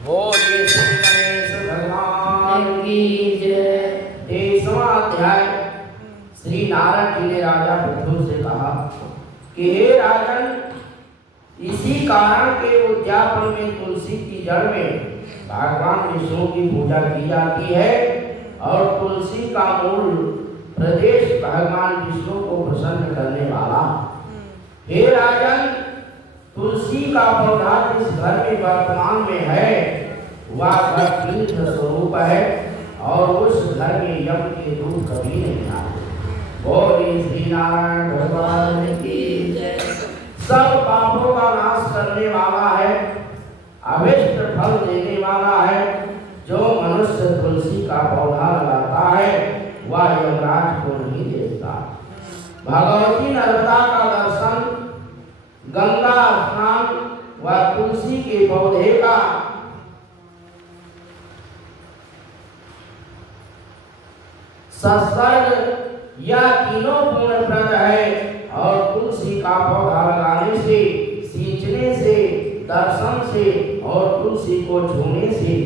बोलिए श्री गणेश भगवान की जय। 23वां अध्याय। श्री नारद जी ने राजा पृथु से कहा कि हे राजन, इसी कारण के उद्यापन में तुलसी की जड़ में भगवान विष्णु की पूजा की जाती है और तुलसी का मूल प्रदेश भगवान विष्णु को प्रसन्न करने वाला। हे राजन, तुलसी का पौधा जिस घर में वर्तमान में है वह घर तीर्थ स्वरूप है और उस घर में यम के दूत कभी नहीं आते। बोलिए श्री नारायण भगवान की जय। सब पापों का नाश करने वाला है, अभिष्ट फल देने वाला है। जो मनुष्य तुलसी का पौधा लगाता है वह यमराज को नहीं देखता। भगवती नर्मदा का दर्शन, गंगा स्नान व तुलसी के पौधे का संसर्ग यह तीनों पुण्यप्रद है और तुलसी का पौधा लगाने से, सींचने से, दर्शन से और तुलसी को छूने से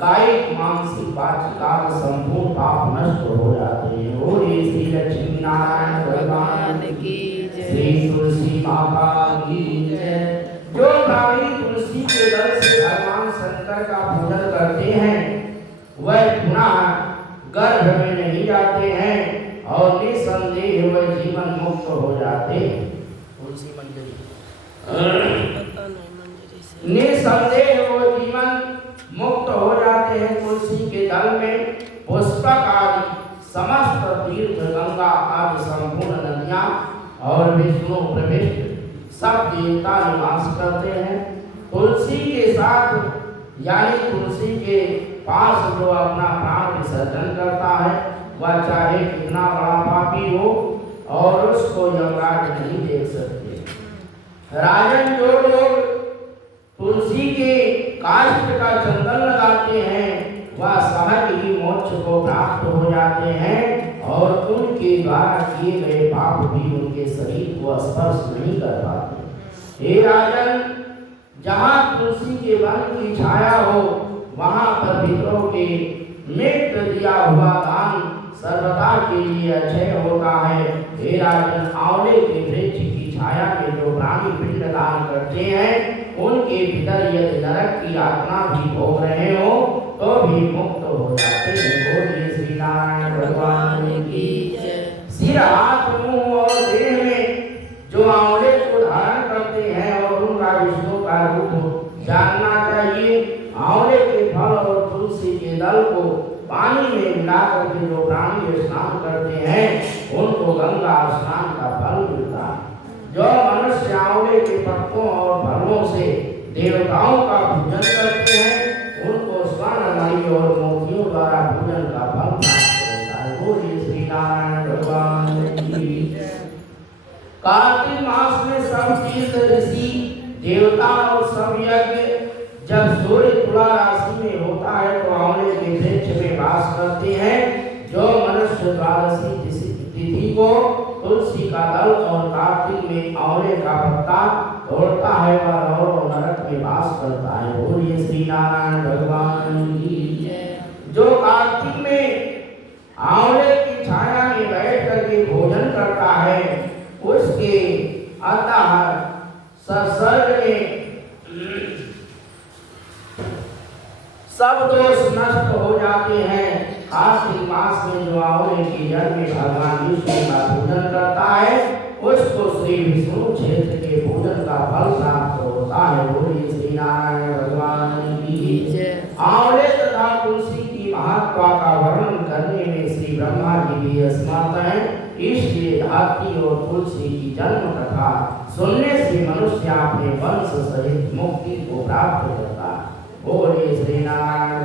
कायिक मानसिक वाचिक संपूर्ण पाप नष्ट हो जाते हैं। और श्री लक्ष्मी नारायण भगवान की जय, श्री तुलसी माता की जय। जो प्राणी तुलसी के दल से भगवान शंकर का पूजन करते हैं वह पुनः गर्भ में नहीं जाते हैं और निसंदेह वह जीवन मुक्त हो जाते हैं। तुलसी मंजरी निसंदेह वो जीवन मुक्त हो जाते हैं। तुलसी के दल में पुष्पक आदि समस्त तीर्थ, गंगा आदि संपूर्ण नदियां और विष्णु प्रविष्ट सब देवता निवास करते हैं। तुलसी के साथ यानी तुलसी के पास जो अपना प्राण विसर्जन करता है वह चाहे कितना बड़ा पापी हो और उसको यमराज नहीं देख सकते। राजन, जो लोग तुलसी के काष्ठ का चंदन लगाते हैं वह सहज ही मोक्ष को प्राप्त हो जाते हैं और उनके द्वारा किए गए पाप भी उनके शरीर को स्पर्श नहीं कर पाते। हे राजन, जहाँ तुलसी के वन की छाया हो वहाँ पर पितरों के मिट दिया हुआ दान सर्वदा के लिए अक्षय होता है। हे राजन, आंवले के वृक्ष की छाया में जो प्राणी पिंड दान करते हैं उनके भीतर यदि नरक की यातना भी भोग रहे हो तो भी मुक्त हो जाते हैं। बोलिए श्री नारायण भगवान की जय। सिर, हाथ, मुंह और देह में जो आंवले को धारण करते हैं और उनका विष्णु का रूप जानना चाहिए। आंवले के फल और तुलसी के दल को पानी में मिलाकर के जो प्राणी स्नान करते हैं उनको गंगा स्नान का फल मिलता है। जो मनुष्य आंवले के पत्तों और फलों से देवताओं का पूजन करते हैं उनको स्वर्ण, मणि और मोतियों द्वारा पूजन का फल प्राप्त होता है। बोलिए श्री नारायण भगवान की जय। कार्तिक मास में सब तीर्थ, ऋषि, देवता और सब यज्ञ जब सूर्य तुला राशि में होता है तो आंवले के वृक्ष में वास करते हैं। जो मनुष्य द्वादशी तिथि को तुलसी का दल और कार्तिक में आंवले का पत्ता तोड़ता है वह और नरक में वास करता है। बोलिए श्री नारायण भगवान की जय। जो कार्तिक में आंवले की छाया में बैठ करके भोजन करता है उसके अतः संसर्ग में सब दोष नष्ट हो जाते हैं। कार्तिक मास में जो आंवले की जड़ में भगवान विष्णु का पूजन करता है उसको श्री विष्णु क्षेत्र के पूजन का फल प्राप्त होता है। बोलिए श्री नारायण भगवान की जय। आंवले तथा तुलसी की महत्ता का वर्णन करने में श्री ब्रह्मा जी भी असमर्थ हैं, इसलिए हाथी और तुलसी की जन्म कथा सुनने से मनुष्य अपने वंश सहित मुक्ति को प्राप्त करता है। बोलिए श्री नारायण